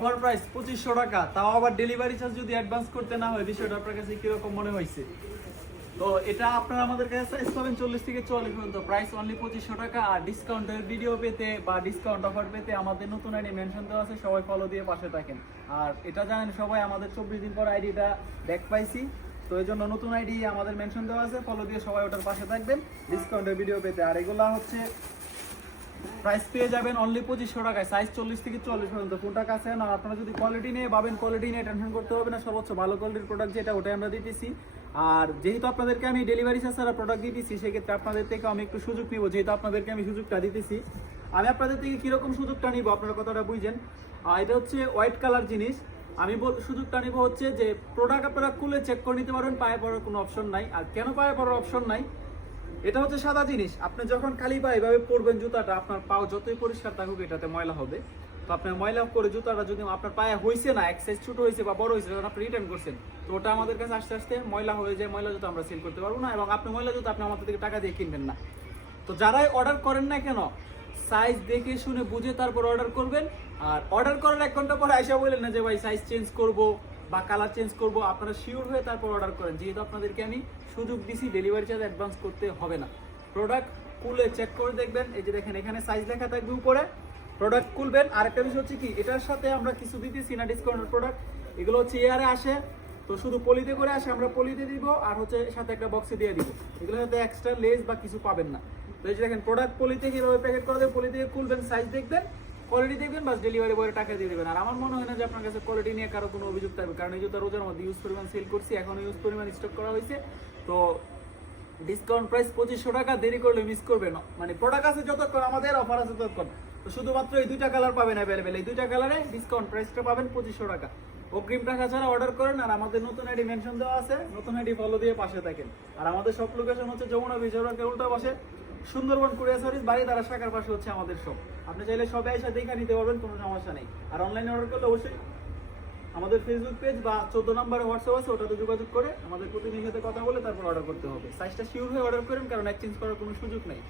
Offer price 2500 টাকা, তাও আবার ডেলিভারি চার্জ যদি অ্যাডভান্স করতে না হয়, বিষয়টা আপনার কাছে কিরকম মনে হয়েছে? তো এটা আপনারা আমাদের কাছে সাইজ পাবেন 40 থেকে 44 পর্যন্ত, প্রাইস অনলি 2500 টাকা। আর ডিসকাউন্টের ভিডিও পেতে বা ডিসকাউন্ট অফার পেতে আমাদের নতুন আইডি মেনশন দেওয়া আছে, সবাই ফলো দিয়ে পাশে থাকেন। আর এটা জানেন সবাই, আমাদের 24 দিন পর আইডিটা ব্যাক পাইছি, তো এই জন্য নতুন আইডি আমাদের মেনশন দেওয়া আছে, ফলো দিয়ে সবাই ওটার পাশে থাকবেন ডিসকাউন্টের ভিডিও পেতে। আর এগুলা হচ্ছে প্রাইস পেয়ে যাবেন অনলি 2500 টাকায়, সাইজ 40 থেকে 44 পর্যন্ত। কোনটা কাছে না, আপনারা যদি কোয়ালিটি নিয়ে ভাবেন, কোয়ালিটি নিয়ে টেনশন করতে হবে না, সর্বোচ্চ ভালো কোয়ালিটির প্রোডাক্ট যেটা ওটাই আমরা দিতেছি। আর যেহেতু আপনাদেরকে আমি ডেলিভারি চার্জ ছাড়া প্রোডাক্ট দিতেছি, সেক্ষেত্রে আপনাদের থেকে আমি একটু সুযোগ নিব, যেহেতু আপনাদেরকে আমি সুযোগটা দিতেছি। আমি আপনাদের থেকে কীরকম সুযোগটা নিব আপনার কথাটা বুঝছেন। এটা হচ্ছে হোয়াইট কালার জিনিস, আমি সুযোগটা নিব হচ্ছে যে প্রোডাক্ট আপনারা খুলে চেক করে নিতে পারবেন, পায়ে পড়ার কোনো অপশন নাই। আর কেন পায়ে পড়ার অপশন নাই, এটা হচ্ছে সাদা জিনিস, আপনি যখন খালি পায়ে এভাবে পরবেন জুতাটা, আপনার পাও যতই পরিষ্কার থাকুক এটাতে ময়লা হবে। তো আপনার ময়লা করে জুতাটা যদি আপনার পায়ে হয়েছে না, এক সাইজ ছোট হয়েছে বা বড় হয়েছে, যখন আপনি রিটার্ন করছেন, তো ওটা আমাদের কাছে আস্তে আস্তে ময়লা হয়ে যায়, ময়লা জুতো আমরা সেল করতে পারবো না, এবং আপনি ময়লা জুতো আপনি আমাদের থেকে টাকা দিয়ে কিনবেন না। তো যারাই অর্ডার করেন না কেন, সাইজ দেখে শুনে বুঝে তারপর অর্ডার করবেন। আর অর্ডার করার 1 ঘন্টা পরে আইসা বললেন না যে ভাই সাইজ চেঞ্জ করব বা কালার চেঞ্জ করব, আপনারা শিওর হয়ে তারপর অর্ডার করেন, যেহেতু আপনাদেরকে আমি সুযোগ দিছি, ডেলিভারি চার্জ অ্যাডভান্স করতে হবে না। প্রোডাক্ট খুলে চেক করে দেখবেন, এই যে দেখেন এখানে সাইজ লেখা থাকবে উপরে, প্রোডাক্ট খুলবেন। আরেকটা বিষয় হচ্ছে কি, এটার সাথে আমরা কিছু দিতেছি না ডিসকাউন্টের প্রোডাক্ট, এগুলো হচ্ছে এয়ারে আসে, তো শুধু পলিতে করে আসে, আমরা পলিতে দিব, আর হচ্ছে সাথে একটা বক্সে দিয়ে দিব, এগুলোর সাথে এক্সট্রা লেস বা কিছু পাবেন না। তো এই যে দেখেন প্রোডাক্ট পলিতে কীভাবে প্যাকেট করা দেবে, পলি থেকে খুলবেন, সাইজ দেখবেন, কোয়ালিটি দেখবেন, বাস ডেলিভারি বয়ের টাকা দিয়ে দেবেন। আর আমার মনে হয় না যে আপনার কাছে কোয়ালিটি নিয়ে কারো কোনো অভিযোগ থাকবে, কারণ এই জুতা রোজার মধ্যে ইউজ পরিমাণ সেল করছি, এখন ইউজ পরিমাণ স্টক করা হয়েছে। তো ডিসকাউন্ট প্রাইস 2500 টাকা, দেরি করলে মিস করবেন। মানে প্রোডাক্ট আছে যতক্ষণ, আমাদের অফার আছে ততক্ষণ। তো শুধুমাত্র এই 2টা কালার পাবেন অ্যাভেলেবেল, এই 2টা কালারে ডিসকাউন্ট প্রাইসটা পাবেন 2500 টাকা। অগ্রিম টাকা ছাড়া অর্ডার করেন। আর আমাদের নতুন আইডি মেনশন দেওয়া আছে, নতুন আইডি ফলো দিয়ে পাশে থাকেন। আর আমাদের সব লোকেশন হচ্ছে যমুনা বিজয়বাগের উল্টা পাশে, সুন্দরবন কুরিয়ার সার্ভিস, বাড়ি তারা শাখার পাশে হচ্ছে আমাদের সব। আপনি চাইলে সবাই এসে দেখে নিতে পারবেন, কোনো সমস্যা নেই। আর অনলাইনে অর্ডার করলে অবশ্যই আমাদের ফেসবুক পেজ বা 14 নম্বরে হোয়াটসঅ্যাপ আছে, ওটাতে যোগাযোগ করে আমাদের প্রতিনিধির সাথে কথা বলে তারপর অর্ডার করতে হবে। সাইজটা শিওর হয়ে অর্ডার করেন, কারণ এক্সচেঞ্জ করার কোনো সুযোগ নেই।